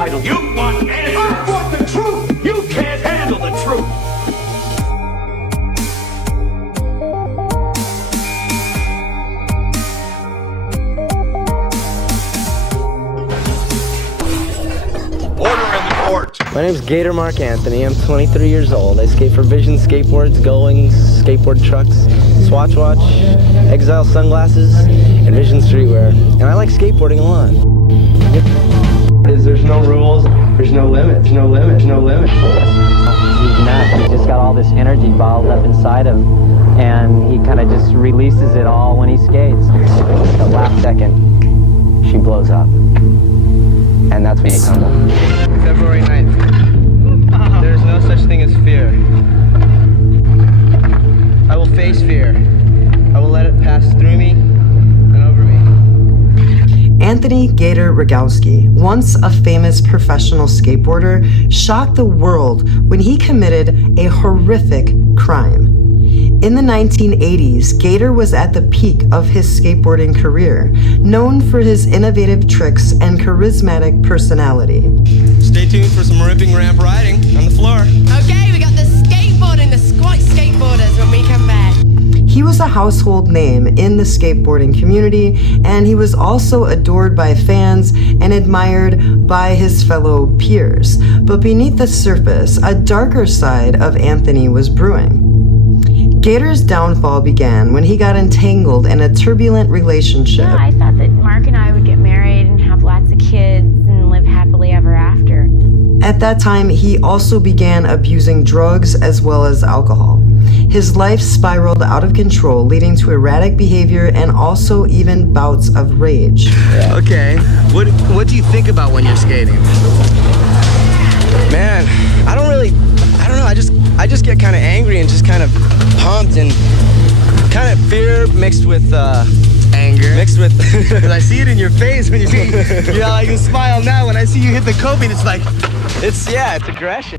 entitled. You want answers. I want the truth. You can't handle the truth. My name is Gator Mark Anthony. I'm 23 years old. I skate for Vision Skateboards, Goings, Skateboard Trucks, Swatch Watch, Exile Sunglasses, and Vision Streetwear. And I like skateboarding a lot. There's no rules, there's no limits, no limits, no limits. He's nuts. He's just got all this energy bottled up inside him, and he kind of just releases it all when he skates. The last second, she blows up. And that's when you tumble. February 9th. There is no such thing as fear. I will face fear. I will let it pass through me and over me. Anthony Gator Rogowski, once a famous professional skateboarder, shocked the world when he committed a horrific crime. In the 1980s, Gator was at the peak of his skateboarding career, known for his innovative tricks and charismatic personality. Stay tuned for some ripping ramp riding on the floor. Okay, we got the skateboarding, the squat skateboarders when we come back. He was a household name in the skateboarding community, and he was also adored by fans and admired by his fellow peers. But beneath the surface, a darker side of Anthony was brewing. Gator's downfall began when he got entangled in a turbulent relationship. Yeah, I thought that Mark and I would get married and have lots of kids and live happily ever after. At that time, he also began abusing drugs as well as alcohol. His life spiraled out of control, leading to erratic behavior and also even bouts of rage. Okay, what do you think about when you're skating? Man, I don't know, I just get kind of angry and just kind of pumped and kind of fear mixed with anger. Mixed with, because I see it in your face when you know, I can smile now when I see you hit the coping. It's like, it's aggression.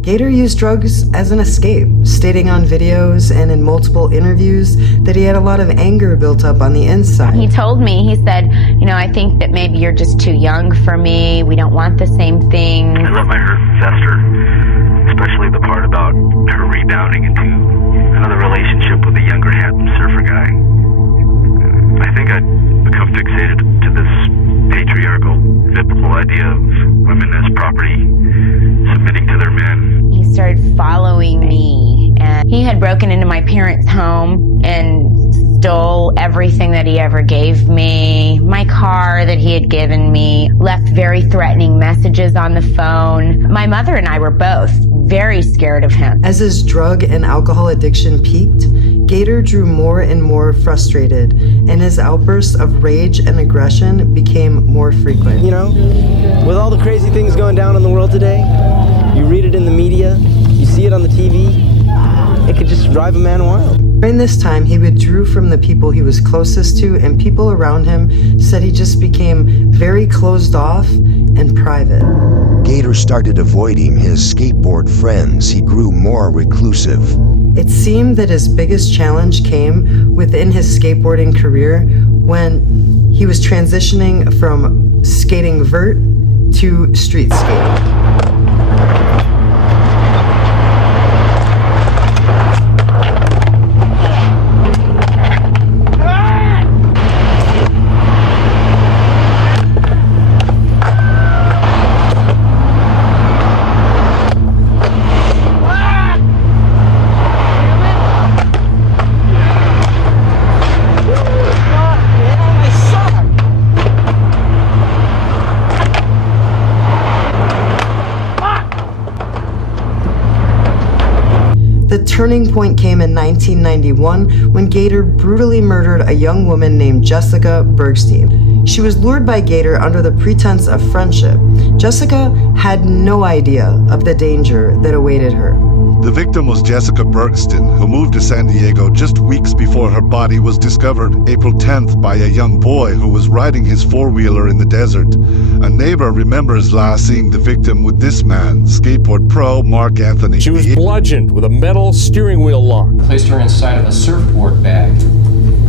Gator used drugs as an escape, stating on videos and in multiple interviews that he had a lot of anger built up on the inside. He told me, he said, you know, I think that maybe you're just too young for me. We don't want the same things. I let my hurt fester, especially the part about her rebounding into another relationship with a younger, handsome surfer guy. I think I'd become fixated to this patriarchal, biblical idea of women as property, submitting to their men. He started following me, and he had broken into my parents' home and stole everything that he ever gave me, my car that he had given me, left very threatening messages on the phone. My mother and I were both very scared of him. As his drug and alcohol addiction peaked, Gator grew more and more frustrated, and his outbursts of rage and aggression became more frequent. You know, with all the crazy things going down in the world today, you read it in the media, you see it on the TV, it could just drive a man wild. During this time, he withdrew from the people he was closest to, and people around him said he just became very closed off and private. Gator started avoiding his skateboard friends. He grew more reclusive. It seemed that his biggest challenge came within his skateboarding career when he was transitioning from skating vert to street skating. The turning point came in 1991 when Gator brutally murdered a young woman named Jessica Bergstein. She was lured by Gator under the pretense of friendship. Jessica had no idea of the danger that awaited her. The victim was Jessica Bergstein, who moved to San Diego just weeks before her body was discovered April 10th by a young boy who was riding his four-wheeler in the desert. A neighbor remembers last seeing the victim with this man, skateboard pro Mark Anthony. She was bludgeoned with a metal steering wheel lock. Placed her inside of a surfboard bag,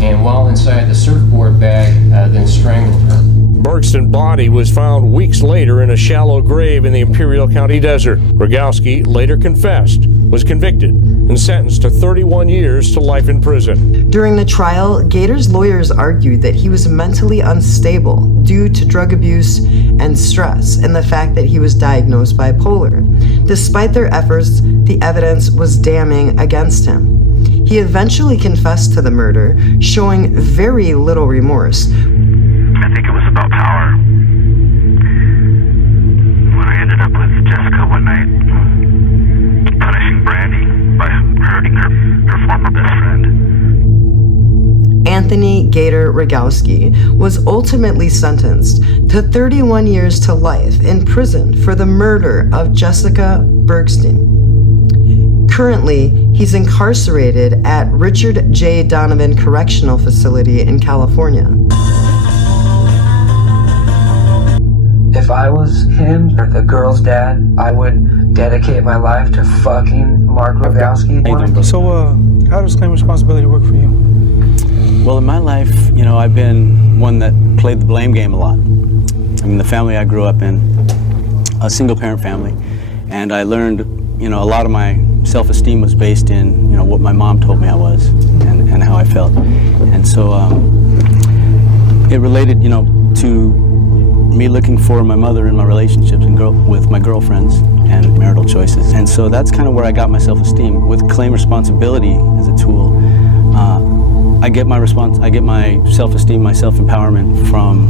and while inside the surfboard bag, then strangled her. Bergston's body was found weeks later in a shallow grave in the Imperial County desert. Rogowski later confessed, was convicted, and sentenced to 31 years to life in prison. During the trial, Gator's lawyers argued that he was mentally unstable due to drug abuse and stress, and the fact that he was diagnosed bipolar. Despite their efforts, the evidence was damning against him. He eventually confessed to the murder, showing very little remorse. I think it was about power. When I ended up with Jessica one night, punishing Brandy by hurting her former best friend. Anthony Gator Rogowski was ultimately sentenced to 31 years to life in prison for the murder of Jessica Bergstein. Currently, he's incarcerated at Richard J. Donovan Correctional Facility in California. If I was him or the girl's dad, I would dedicate my life to fucking Mark Rogowski. So, how does claim responsibility work for you? Well, in my life, you know, I've been one that played the blame game a lot. I mean, the family I grew up in, a single-parent family, and I learned, you know, a lot of my self-esteem was based in, you know, what my mom told me I was and how I felt. And so it related, you know, to me looking for my mother in my relationships and with my girlfriends and marital choices. And so that's kind of where I got my self-esteem. With claim responsibility as a tool, I get my self-esteem, my self-empowerment from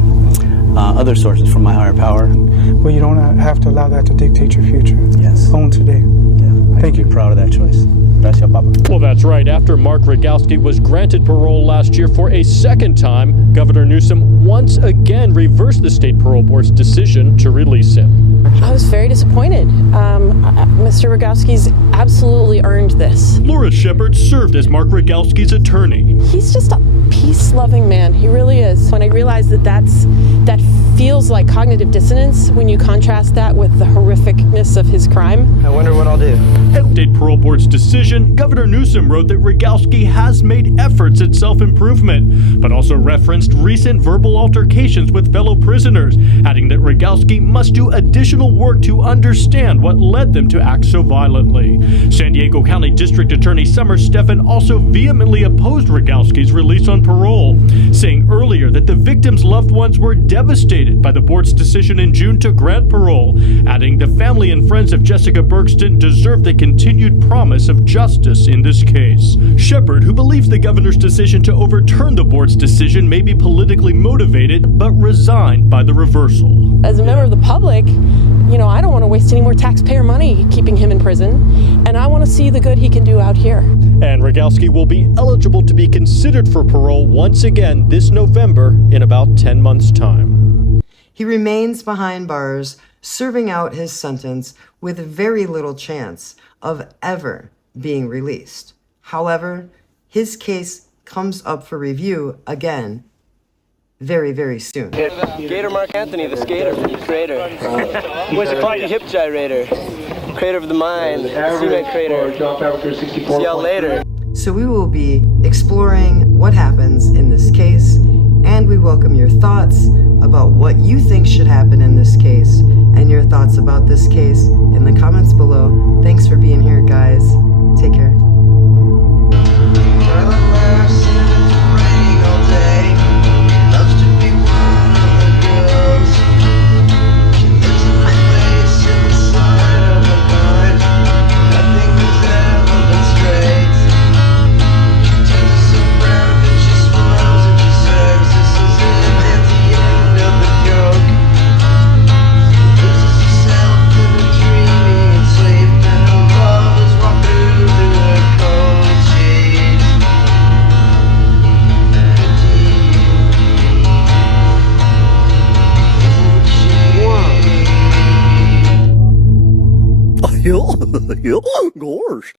other sources, from my higher power. But you don't have to allow that to dictate your future. Yes. Own today. Yeah. Thank you. Proud of that choice. Gracias, Papa. Well, that's right. After Mark Rogowski was granted parole last year for a second time, Governor Newsom once again reversed the state parole board's decision to release him. I was very disappointed. Mr. Rogowski's absolutely earned this. Laura Shepard served as Mark Rogowski's attorney. He's just a peace-loving man. He really is. When I realized that feels like cognitive dissonance when you contrast that with the horrificness of his crime. I wonder what I'll do. At state parole board's decision, Governor Newsom wrote that Rogowski has made efforts at self-improvement, but also referenced recent verbal altercations with fellow prisoners, adding that Rogowski must do additional work to understand what led them to act so violently. San Diego County District Attorney Summer Stephan also vehemently opposed Rogowski's release on parole, saying earlier that the victim's loved ones were devastated by the board's decision in June to grant parole, adding the family and friends of Jessica Bergston deserve the continued promise of justice in this case. Shepard, who believes the governor's decision to overturn the board's decision may be politically motivated, but resigned by the reversal. As a member of the public, you know, I don't want to waste any more taxpayer money keeping him in prison, and I want to see the good he can do out here. And Rogowski will be eligible to be considered for parole once again this November in about 10 months' time. He remains behind bars, serving out his sentence with very little chance of ever being released. However, his case comes up for review again very, very soon. Gator Mark Anthony, the skater, creator. What's it called? The hip gyrator. Creator of the mind, cement creator. See y'all later. So we will be exploring what happens in this case, and we welcome your thoughts about what you think should happen in this case, and your thoughts about this case in the comments below. Thanks for being here, guys. Take care. Gosh.